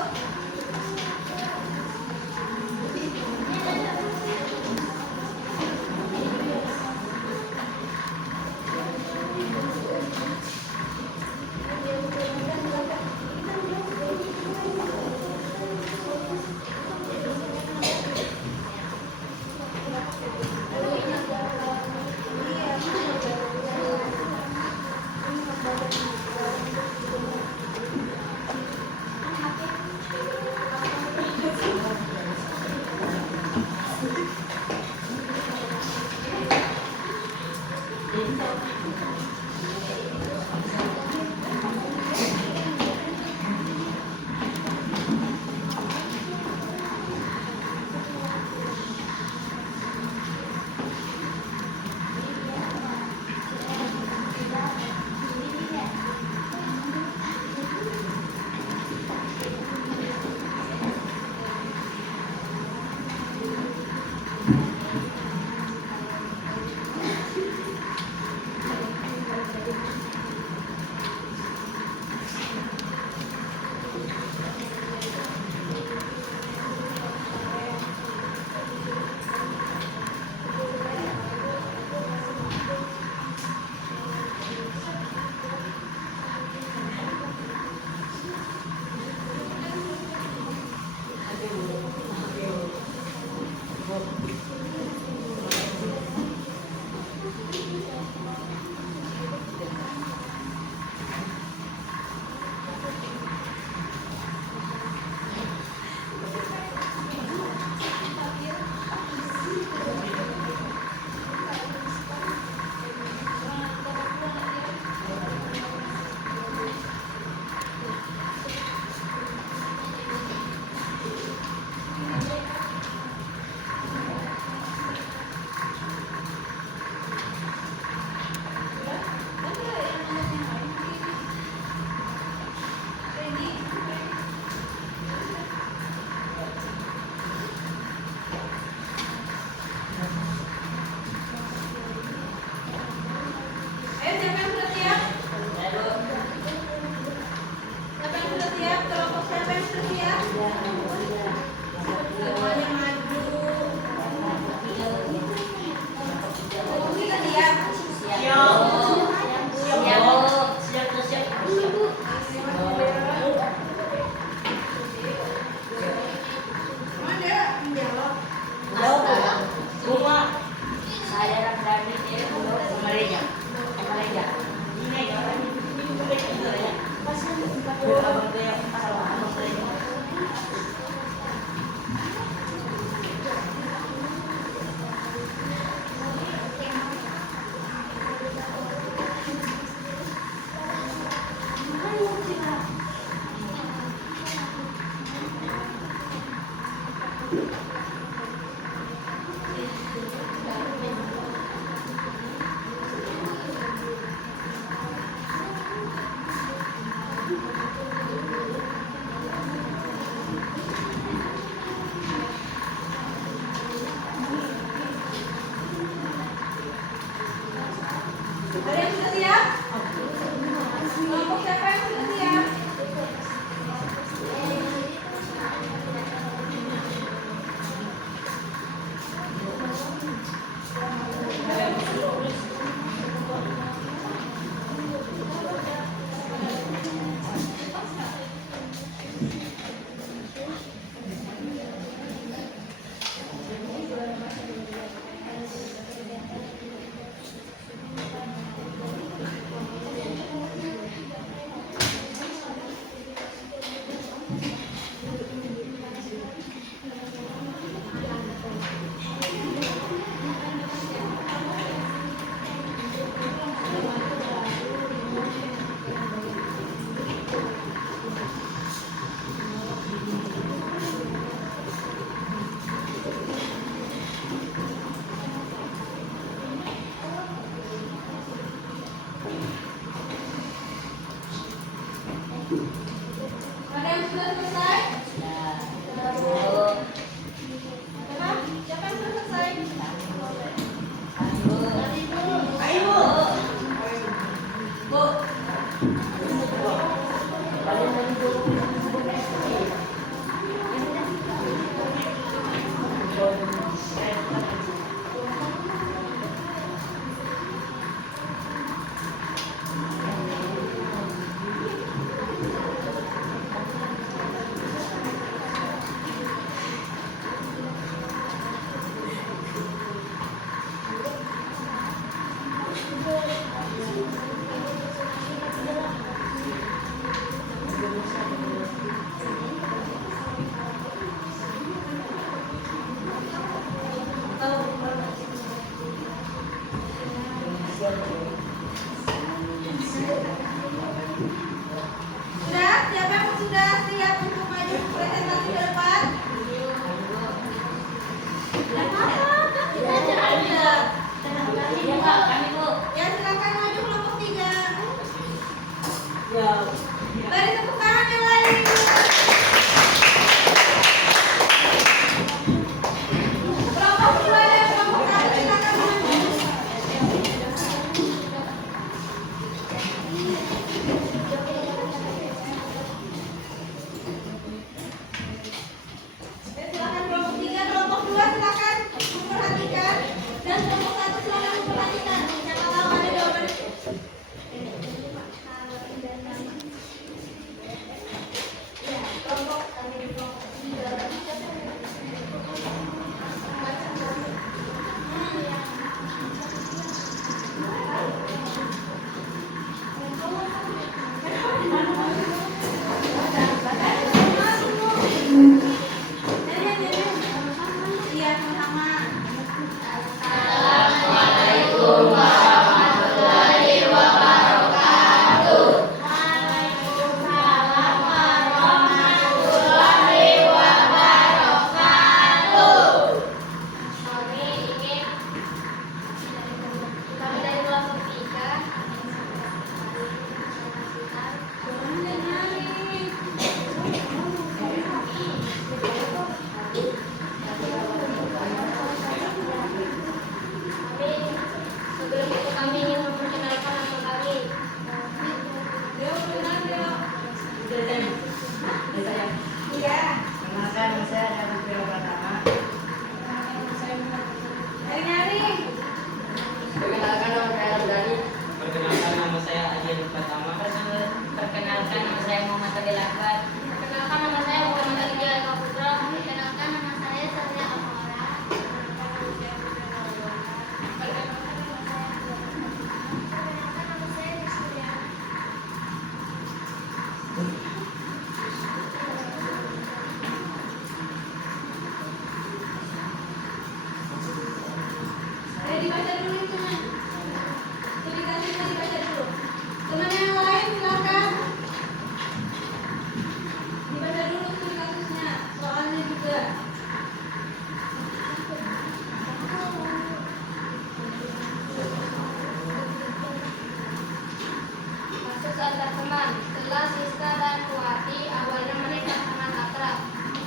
Ayo, siapa yang sudah siap? Siapa yang sudah siap? Kelompok siapa yang sudah siap? Semuanya maju. Kelompok kita siap. Mana menjawab? Ada yang sudah siap? Kelompok siapa yang sudah siap? Ada yang sudah selesai? Siapa yang sudah selesai? Ayo. Bu. Perkenalkan nama saya Muhammad Ali Eka Putra. Perkenalkan nama saya Satria Amara. Perkenalkan nama saya Perkenalkan nama saya Rizkia. Dibaca dulu itunya. Tulisannya dibaca dulu. Teman yang lain silakan. Dibaca dulu studi kasusnya, soalnya juga. Kasus antar teman. Setelah Siska dan Kuati, awalnya mereka sangat akrab.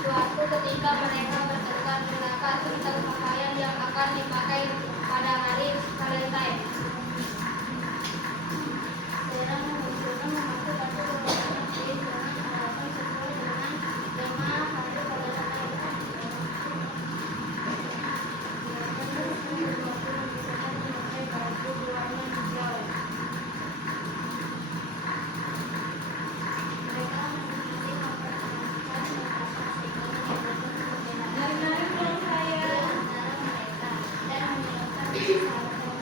Suatu ketika mereka bertengkar pendapat tentang pakaian yang akan dipakai pada hari Valentine. Sarah mengusulkan memakai baju berwarna pink dengan harapan sesuai dengan tema hari Valentine. Memakai baju berwarna hijau. Mereka masing-masing mempertahankan betapa segalanya perbedaan Nari-nari belum saya. antara mereka dan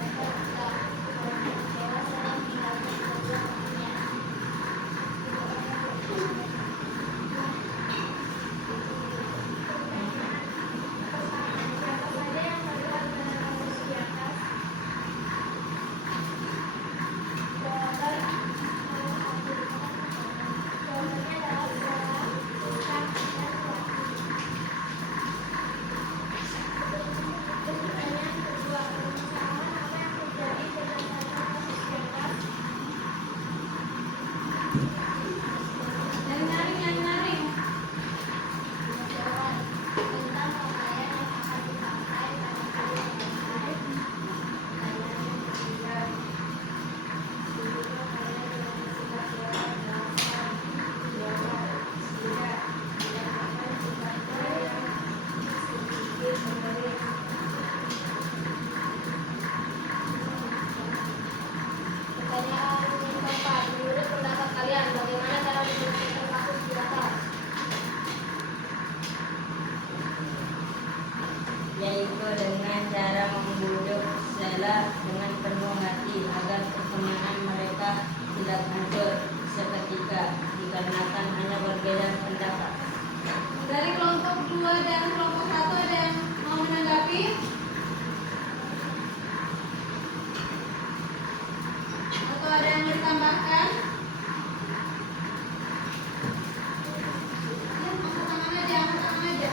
menyebabkan persahabatan mereka juga. Karena kecewa Sarah meninggalkan kedua temannya. Siapa saja yang terlibat dalam kasus di atas? Jawabannya adalah Sarah, Siska, dan Kuati. Pertanyaan kedua, permasalahan apa yang terjadi berdasarkan kasus di atas? Nari-nari. Jawab tentang pakaian yang akan dipakai pada hari Valentine. Pertanyaan ketiga, studi pakaian dengan sifat warna belasan. Jawab tidak. Dikatakan sifatnya yang sedikit mengering. Pertanyaan yang keempat, menurut pendapat kalian, bagaimana cara menyelesaikan kasus di atas? Yaitu dengan cara membujuk Stella dengan penuh hati agar pertemanan mereka tidak hancur seketika dikarenakan hanya berbeda pendapat. Dari kelompok 2 dan kelompok 1 ada yang mau menanggapi? Atau ada yang mau ditambahkan? Ya, angkat tangan aja, angkat tangan aja.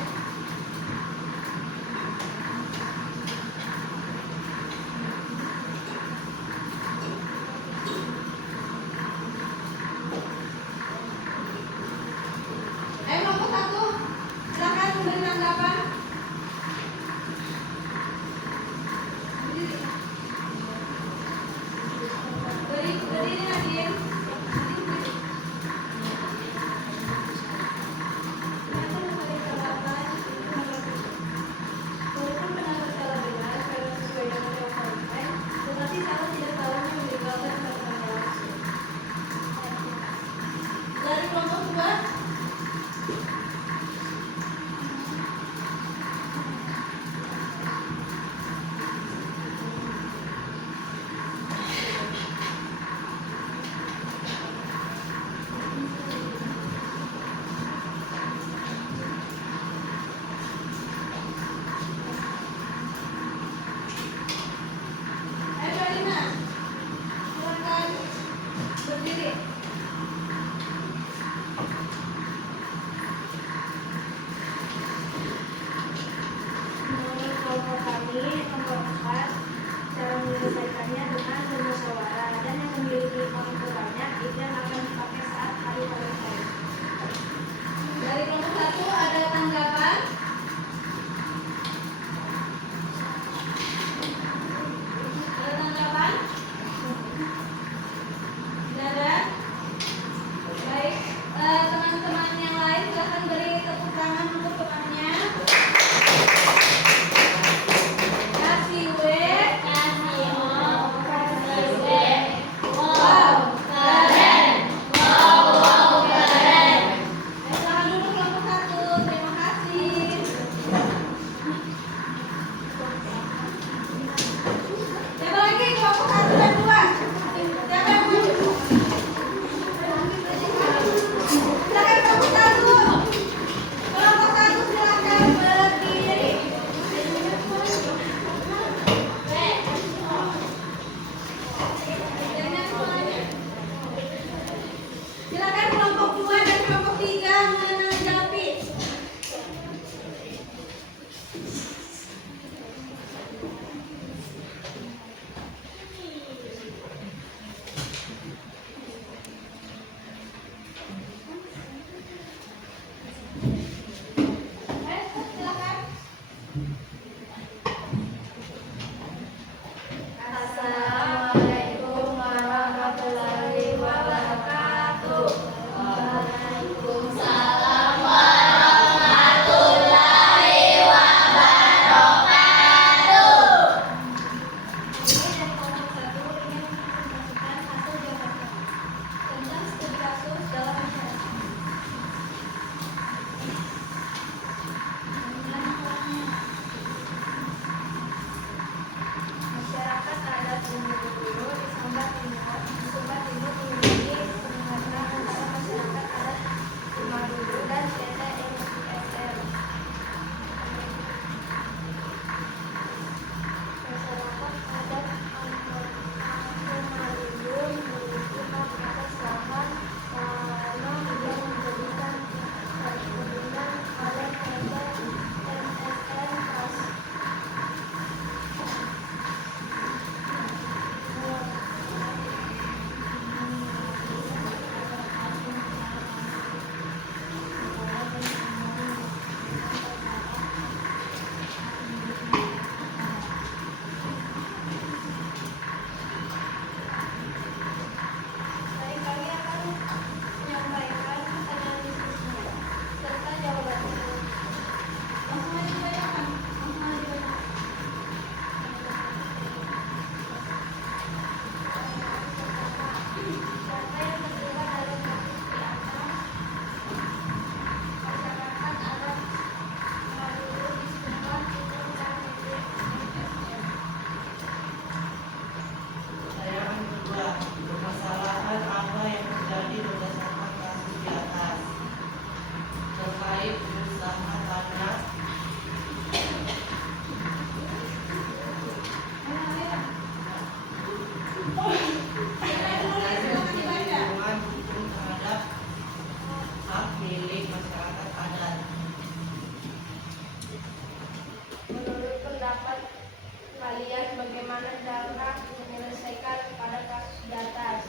bagaimana cara menyelesaikan pada kasus di atas?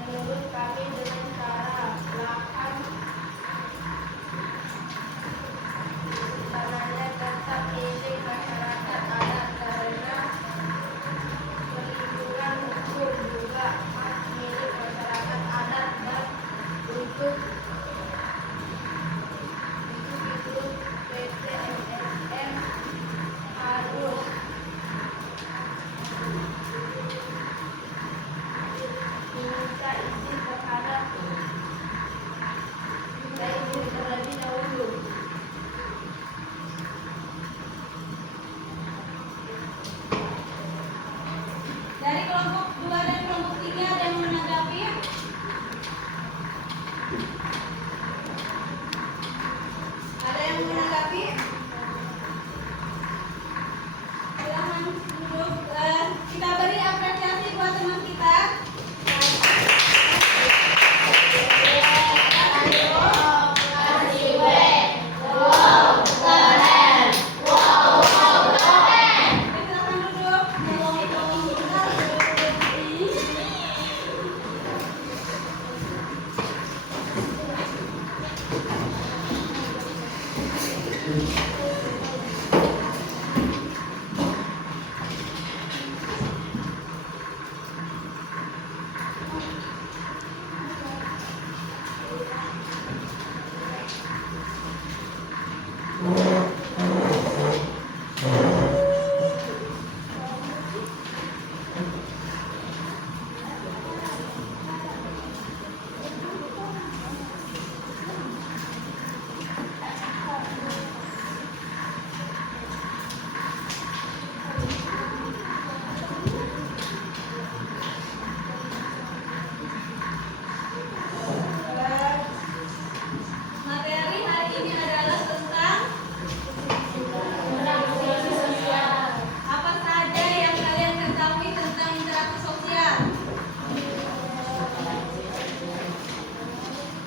Menurut kami dengan cara lahan tanahnya tetap milik masyarakat adat karena perlindungan hukum juga hak milik masyarakat adat dan untuk ikut PT MSM harus meminta izin terhadap terlebih dahulu. Dari kelompok 2 dan kelompok 3 ada yang menanggapi? Ada yang menanggapi? Silahkan duduk. Kita beri apresiasi buat teman kita. Silahkan duduk. Materi hari ini adalah tentang interaksi sosial. Apa saja yang kalian ketahui tentang interaksi sosial?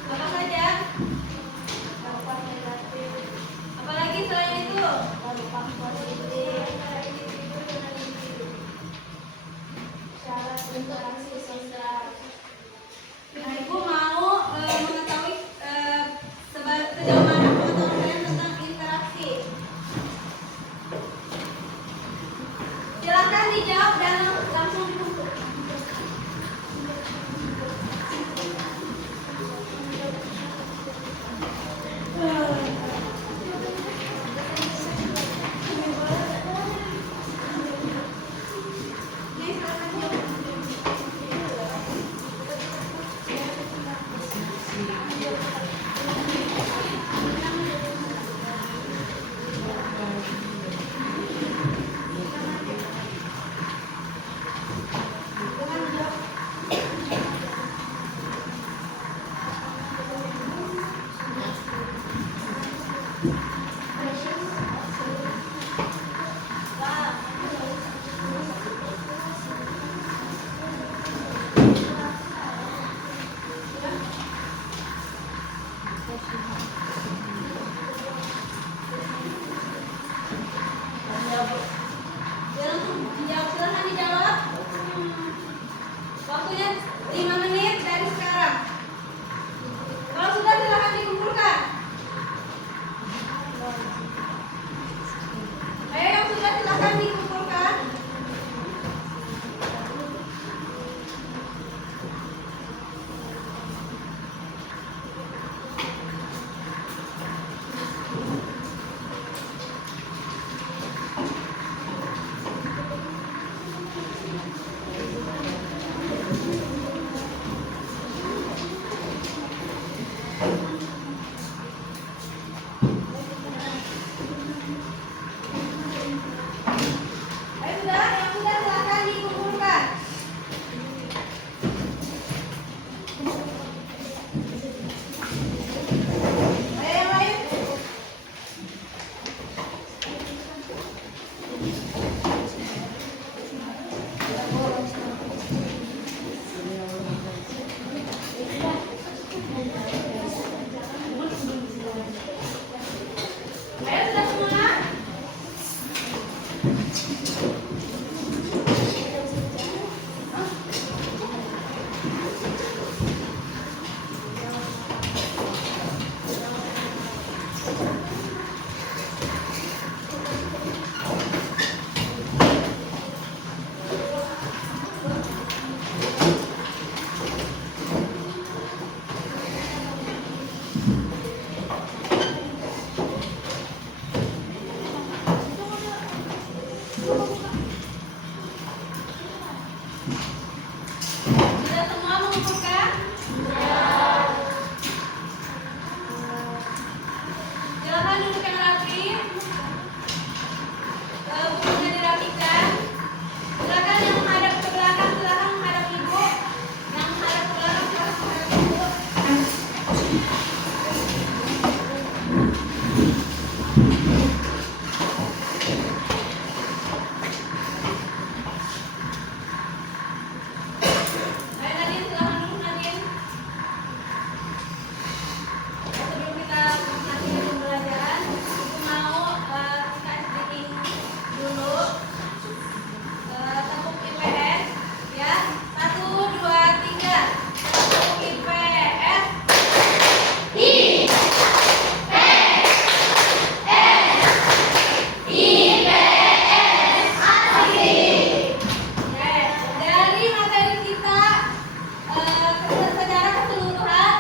Apa saja? Apalagi selain itu? Interaksi sosial. Nah, Ibu mau mengetahui sejauh mana pengetahuan kalian tentang interaksi. Silakan dijawab dan langsung ditutup. Silahkan dijawab. Waktunya 5 menit dari sekarang. Kalau sudah silahkan dikumpulkan. Silakan duduk yang rapi. Bukunya dirapikan. Silakan yang menghadap ke belakang, silakan menghadap ibu. Yang menghadap ke belakang, silakan menghadap ibu. Ayo Nadine, silakan duduk Nadine. Sebelum kita nanti ke pembelajaran, ibu mau kita speaking dulu. Tepuk IPS ya. 1, 2, 3. Tepuk IPS. Oke, dari materi kita secara keseluruhan,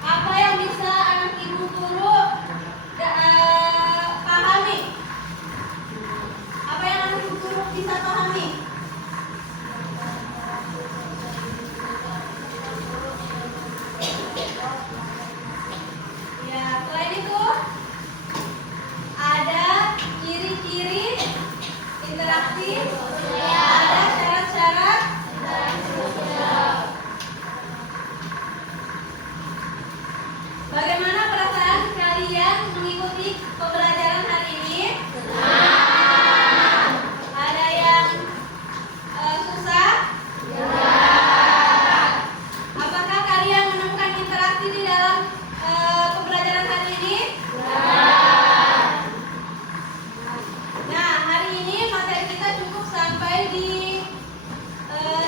apa yang bisa anak ibu guru pahami? Apa yang anak ibu guru bisa pahami? Ya, selain itu ada ciri-ciri interaksi, ada syarat-syarat. Bagaimana perasaan kalian mengikuti pembelajaran hari ini? Ada yang susah? Apakah kalian menemukan interaksi di dalam pembelajaran hari ini? Nah, hari ini materi kita cukup sampai di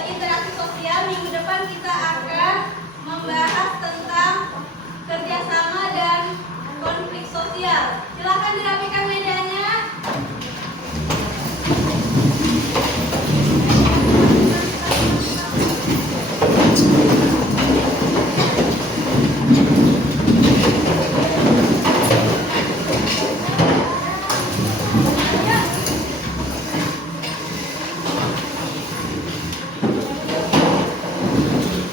interaksi sosial. Minggu depan kita akan membahas tentang kerjasama dan konflik sosial. Silakan dirapikan mejanya.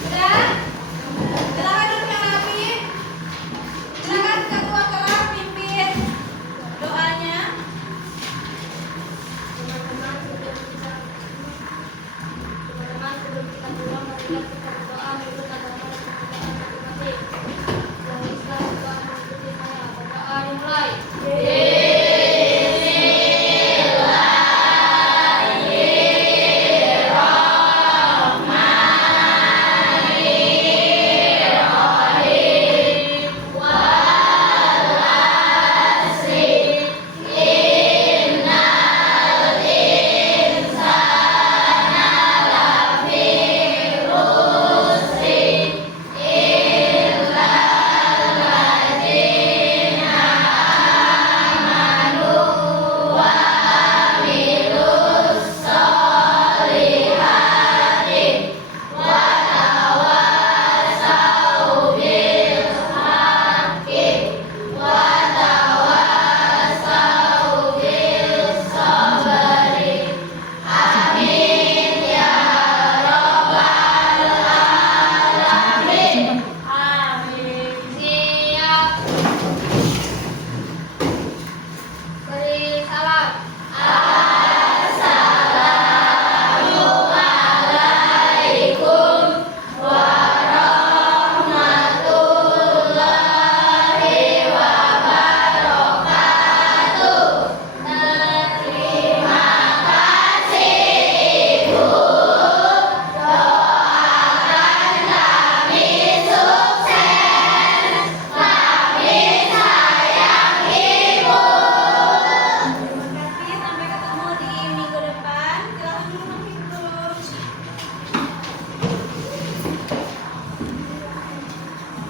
Sudah? Silakan duduk yang rapi. Silakan ketua kelas pimpin doanya. Teman-teman, sebelum kita pulang, marilah kita berdoa menurut agama dan kepercayaan masing-masing. Yang Islam juga mengikuti saya. Berdoa dimulai.